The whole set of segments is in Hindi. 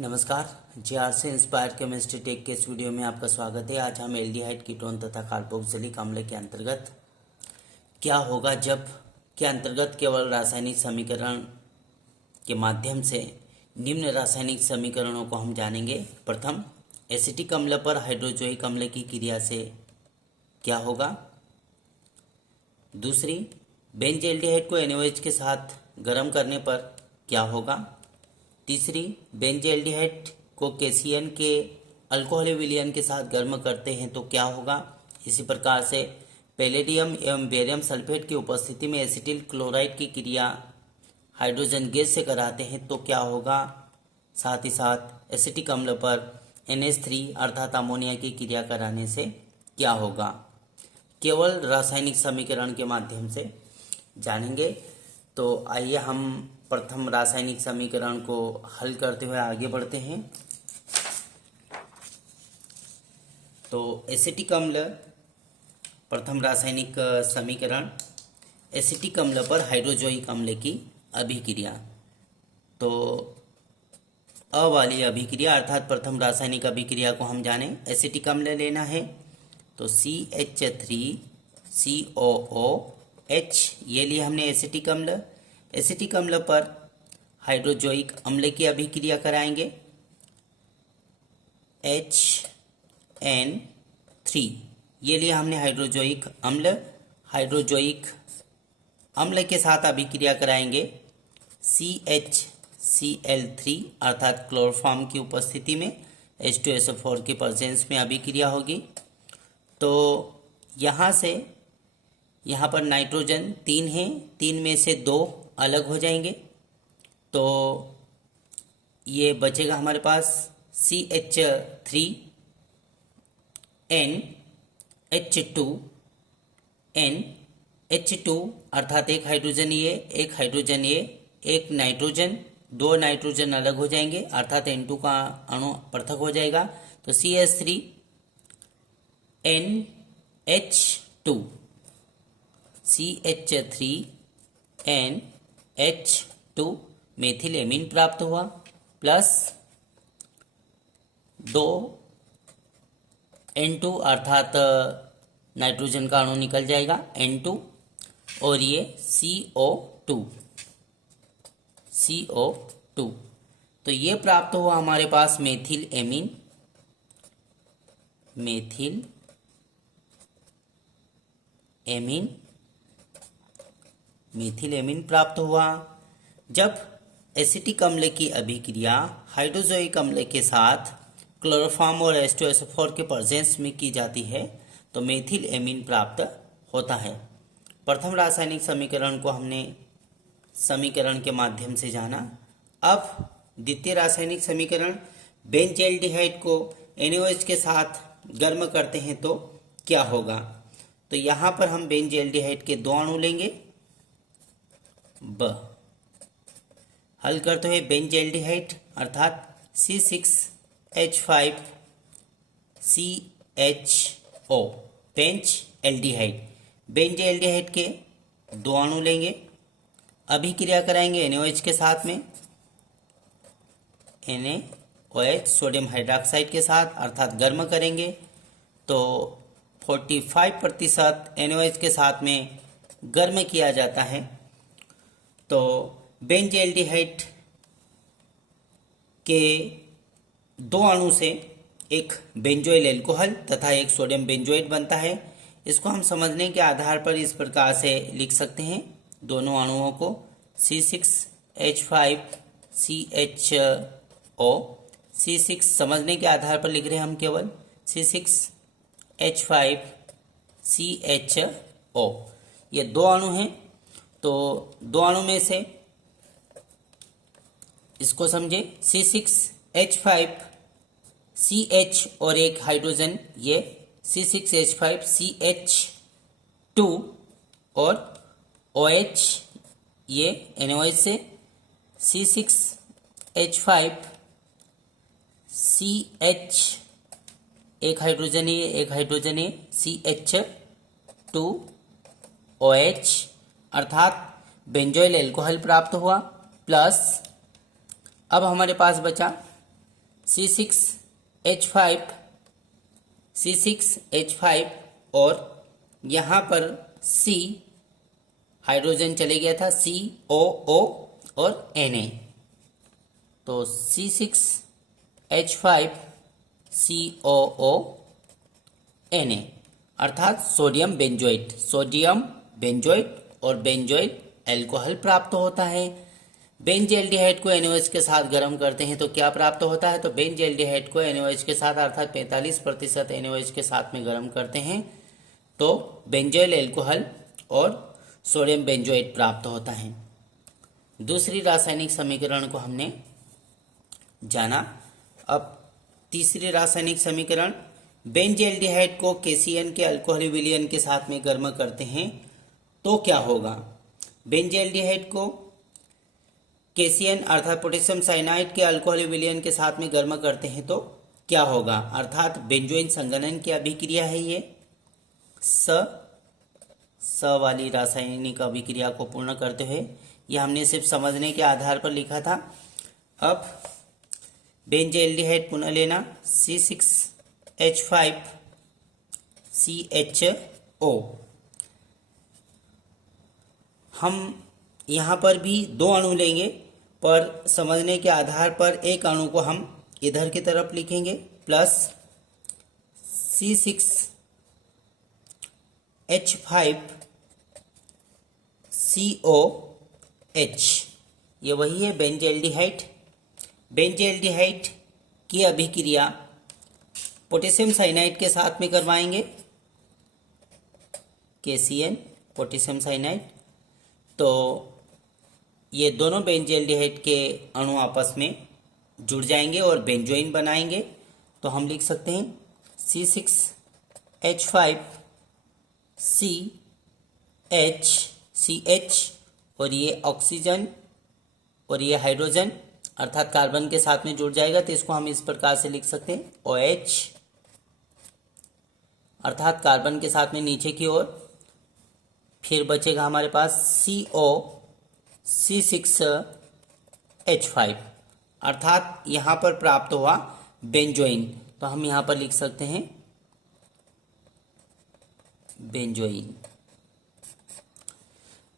नमस्कार। JRC इंस्पायर केमिस्ट्री टेक के इस वीडियो में आपका स्वागत है। आज हम एल्डिहाइड कीटोन तथा कार्बोक्सिलिक अम्ल के अंतर्गत क्या होगा जब के अंतर्गत केवल रासायनिक समीकरण के माध्यम से निम्न रासायनिक समीकरणों को हम जानेंगे। प्रथम, एसिटिक अम्ल पर हाइड्रोजोइक अम्ल की क्रिया से क्या होगा। दूसरी, बेंजल्डिहाइड को NaOH के साथ गर्म करने पर क्या होगा। तीसरी, बेंजल्डिहाइड को KCN के अल्कोहल विलयन के साथ गर्म करते हैं तो क्या होगा। इसी प्रकार से पैलेडियम एवं बेरियम सल्फेट की उपस्थिति में एसिटिल क्लोराइड की क्रिया हाइड्रोजन गैस से कराते हैं तो क्या होगा। साथ ही साथ एसिटिक अम्ल पर NH3 अर्थात अमोनिया की क्रिया कराने से क्या होगा। केवल रासायनिक समीकरण के माध्यम से जानेंगे। तो आइए हम प्रथम रासायनिक समीकरण को हल करते हुए आगे बढ़ते हैं। तो एसिटिक अम्ल, प्रथम रासायनिक समीकरण, एसिटिक अम्ल पर हाइड्रोजोइक अम्ल की अभिक्रिया। तो अ वाली अभिक्रिया अर्थात प्रथम रासायनिक अभिक्रिया को हम जानें। एसिटिक अम्ल लेना है तो CH3COOH ये लिए हमने एसिटिक अम्ल। एसिटिक अम्ल पर हाइड्रोजोइक अम्ल की अभिक्रिया कराएंगे HN3 ये लिए हमने हाइड्रोजोइक अम्ल। हाइड्रोजोइक अम्ल के साथ अभिक्रिया कराएंगे CHCl3 अर्थात क्लोरोफॉर्म की उपस्थिति में H2SO4 की प्रेजेंस में अभिक्रिया होगी। तो यहाँ से यहाँ पर नाइट्रोजन 3 है, 3 में से 2 अलग हो जाएंगे तो ये बचेगा हमारे पास CH3NH2 अर्थात एक हाइड्रोजन ये, एक हाइड्रोजन ये, एक नाइट्रोजन, 2 नाइट्रोजन अलग हो जाएंगे अर्थात N2 का अणु पृथक हो जाएगा। तो CH3NH2 मेथिल एमीन प्राप्त हुआ प्लस 2 N2 अर्थात नाइट्रोजन का अणु निकल जाएगा N2 और ये CO2। तो ये प्राप्त हुआ हमारे पास मेथिल एमीन प्राप्त हुआ। जब एसिटिक अम्ल की अभिक्रिया हाइड्रोजोइक अम्ल के साथ क्लोरोफॉर्म और H2SO4 के प्रेजेंस में की जाती है तो मेथिल एमीन प्राप्त होता है। प्रथम रासायनिक समीकरण को हमने समीकरण के माध्यम से जाना। अब द्वितीय रासायनिक समीकरण, बेंजल्डिहाइड को NaOH के साथ गर्म करते हैं तो क्या होगा। तो यहाँ पर हम बेंजल्डिहाइड के 2 अणु लेंगे हल करते हुए बेंजल्डिहाइड अर्थात C6H5CHO बेंजल्डिहाइड के 2 अणु लेंगे, अभिक्रिया कराएंगे NaOH के साथ में, NaOH सोडियम हाइड्रोक्साइड के साथ अर्थात गर्म करेंगे तो 45% NaOH के साथ में गर्म किया जाता है। तो बेंजल्डिहाइड के 2 अणु से एक बेंजोइल एल्कोहल तथा एक सोडियम बेंजोएट बनता है। इसको हम समझने के आधार पर इस प्रकार से लिख सकते हैं दोनों अणुओं को C6H5CHO। C6 समझने के आधार पर लिख रहे हैं हम केवल C6H5CHO। ये 2 अणु हैं तो 2 अणु में से इसको समझे C6H5CH और एक हाइड्रोजन ये C6H5CH2 और OH ये NaOH से C6H5CH एक हाइड्रोजन ये CH2OH अर्थात बेंजोइल एल्कोहल प्राप्त हुआ प्लस अब हमारे पास बचा C6H5 C6H5 और यहाँ पर C हाइड्रोजन चले गया था, COO और Na, तो C6H5 COO Na अर्थात सोडियम बेंजोएट और बेंजोइल एल्कोहल प्राप्त होता है। बेंजल्डिहाइड को NaOH के साथ गर्म करते हैं तो क्या प्राप्त होता है, तो बेंजल्डिहाइड को NaOH के साथ अर्थात 45% NaOH के साथ में गर्म करते हैं तो बेंजोइल एल्कोहल और सोडियम बेंजोएट प्राप्त होता है। दूसरी रासायनिक समीकरण को हमने जाना। अब तीसरी रासायनिक समीकरण, बेंजल्डिहाइड को KCN के अल्कोहलिक विलयन के साथ में गर्म करते हैं तो क्या होगा। बेंजल्डिहाइड को KCN अर्थात पोटेशियम साइनाइड के अल्कोहलिक विलयन के साथ में गर्म करते हैं तो क्या होगा, अर्थात बेंजोइन संघनन की अभिक्रिया है ये। स वाली रासायनिक अभिक्रिया को पूर्ण करते हुए, ये हमने सिर्फ समझने के आधार पर लिखा था। अब बेंजल्डिहाइड पुनः लेना, C6H5 CHO। हम यहाँ पर भी दो अणु लेंगे, पर समझने के आधार पर एक अणु को हम इधर की तरफ लिखेंगे, प्लस C6H5 COH। ये वही है बेंजल्डिहाइड। बेंजल्डिहाइड की अभिक्रिया पोटेशियम साइनाइड के साथ में करवाएंगे, KCN पोटेशियम साइनाइड, तो ये दोनों बेंजल्डिहाइड के अणु आपस में जुड़ जाएंगे और बेंजोइन बनाएंगे। तो हम लिख सकते हैं C6H5 CH और ये ऑक्सीजन और ये हाइड्रोजन अर्थात कार्बन के साथ में जुड़ जाएगा, तो इसको हम इस प्रकार से लिख सकते हैं OH अर्थात कार्बन के साथ में नीचे की ओर, फिर बचेगा हमारे पास CO C6H5 अर्थात यहाँ पर प्राप्त हुआ बेंजोइन, तो हम यहाँ पर लिख सकते हैं बेंजोइन।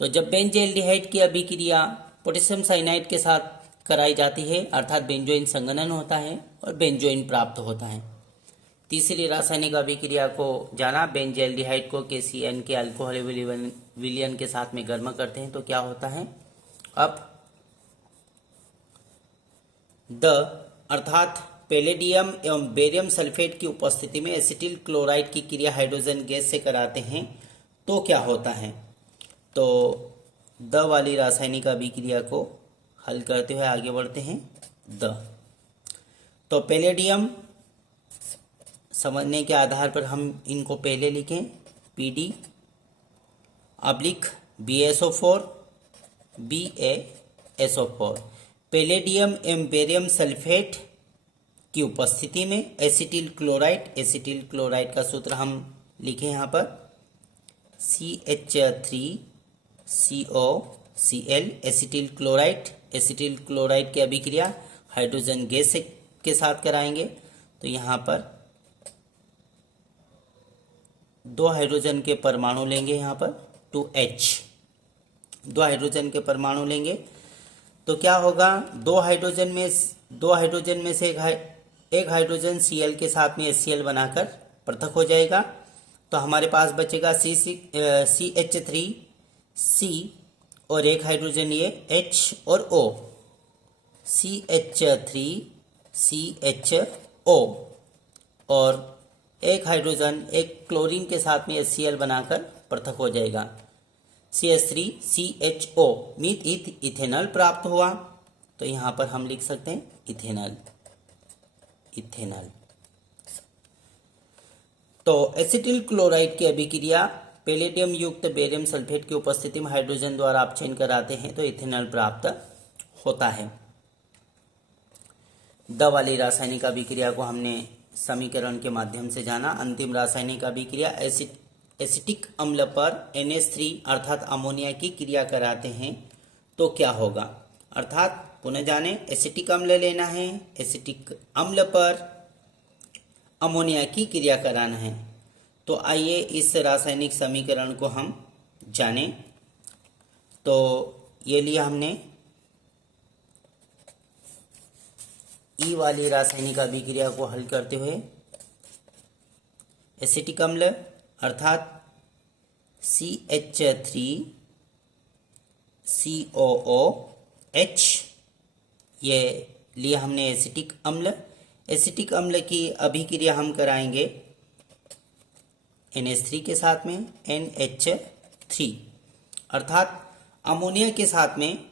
तो जब बेंजल्डिहाइड की अभिक्रिया पोटेशियम साइनाइड के साथ कराई जाती है अर्थात बेंजोइन संघनन होता है और बेंजोइन प्राप्त होता है। तीसरी रासायनिक अभिक्रिया को जाना, बेंजल्डिहाइड को KCN के अल्कोहलिक विलयन के साथ में गर्म करते हैं तो क्या होता है। अब अर्थात पैलेडियम एवं बेरियम सल्फेट की उपस्थिति में एसिटिल क्लोराइड की क्रिया हाइड्रोजन गैस से कराते हैं तो क्या होता है। तो वाली रासायनिक अभिक्रिया को हल करते हुए आगे बढ़ते हैं। तो पैलेडियम समझने के आधार पर हम इनको पहले लिखें PD BaSO4 BaSO4। पैलेडियम एवं बेरियम सल्फेट की उपस्थिति में एसिटिल क्लोराइड का सूत्र हम लिखें यहाँ पर CH3COCl एसिटिल क्लोराइड की अभिक्रिया हाइड्रोजन गैस के साथ कराएंगे तो यहाँ पर 2 हाइड्रोजन के परमाणु लेंगे, यहाँ पर 2H 2 हाइड्रोजन के परमाणु लेंगे तो क्या होगा, 2 हाइड्रोजन में से एक हाइड्रोजन Cl के साथ में HCl बनाकर पृथक हो जाएगा। तो हमारे पास बचेगा CH3C और एक हाइड्रोजन ये H और O, CH3CHO और एक हाइड्रोजन एक क्लोरीन के साथ में HCl बनाकर पृथक हो जाएगा, CH3CHO मीथ इथेनॉल प्राप्त हुआ। तो यहाँ पर हम लिख सकते हैं इथेनॉल। तो एसिटिल क्लोराइड की अभिक्रिया पैलेडियम युक्त बेरियम सल्फेट की उपस्थिति में हाइड्रोजन द्वारा अपचयन कराते हैं तो इथेनॉल प्राप्त होता है। वाली रासायनिक अभिक्रिया को हमने समीकरण के माध्यम से जाना। अंतिम रासायनिक अभिक्रिया एसिटिक अम्ल पर NH3 अर्थात अमोनिया की क्रिया कराते हैं तो क्या होगा, अर्थात पुनः जाने, एसिटिक अम्ल लेना है, एसिटिक अम्ल पर अमोनिया की क्रिया कराना है। तो आइए इस रासायनिक समीकरण को हम जाने। तो ये लिया हमने ई वाली रासायनिक अभिक्रिया को हल करते हुए, एसिटिक अम्ल अर्थात CH3COOH, ये लिया हमने एसिटिक अम्ल। एसिटिक अम्ल की अभिक्रिया हम कराएंगे NH3 के साथ में NH3, अर्थात अमोनिया के साथ में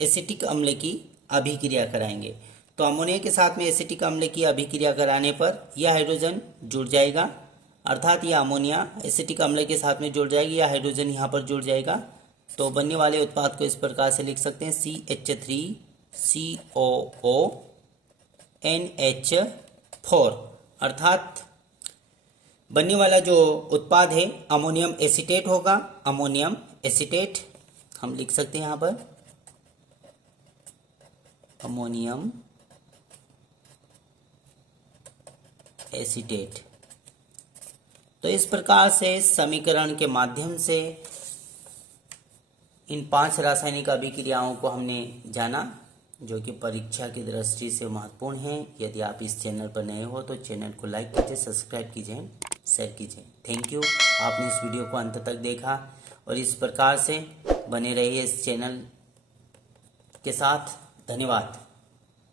एसिटिक अम्ल की अभिक्रिया कराएंगे। तो अमोनिया के साथ में एसिटिक अम्ल की अभिक्रिया कराने पर यह हाइड्रोजन जुड़ जाएगा, अर्थात यह अमोनिया एसिटिक अम्ल के साथ में जुड़ जाएगी, यह हाइड्रोजन यहाँ पर जुड़ जाएगा। तो बनने वाले उत्पाद को इस प्रकार से लिख सकते हैं, CH3COONH4, अर्थात बनने वाला जो उत्पाद है अमोनियम एसीटेट होगा। अमोनियम एसीटेट हम लिख सकते हैं यहाँ पर, अमोनियम एसीटेट। तो इस प्रकार से समीकरण के माध्यम से इन 5 रासायनिक अभिक्रियाओं को हमने जाना, जो कि परीक्षा की दृष्टि से महत्वपूर्ण है। यदि आप इस चैनल पर नए हो तो चैनल को लाइक कीजिए, सब्सक्राइब कीजिए, शेयर कीजिए। थैंक यू, आपने इस वीडियो को अंत तक देखा और इस प्रकार से बने रहिए इस चैनल के साथ। धन्यवाद।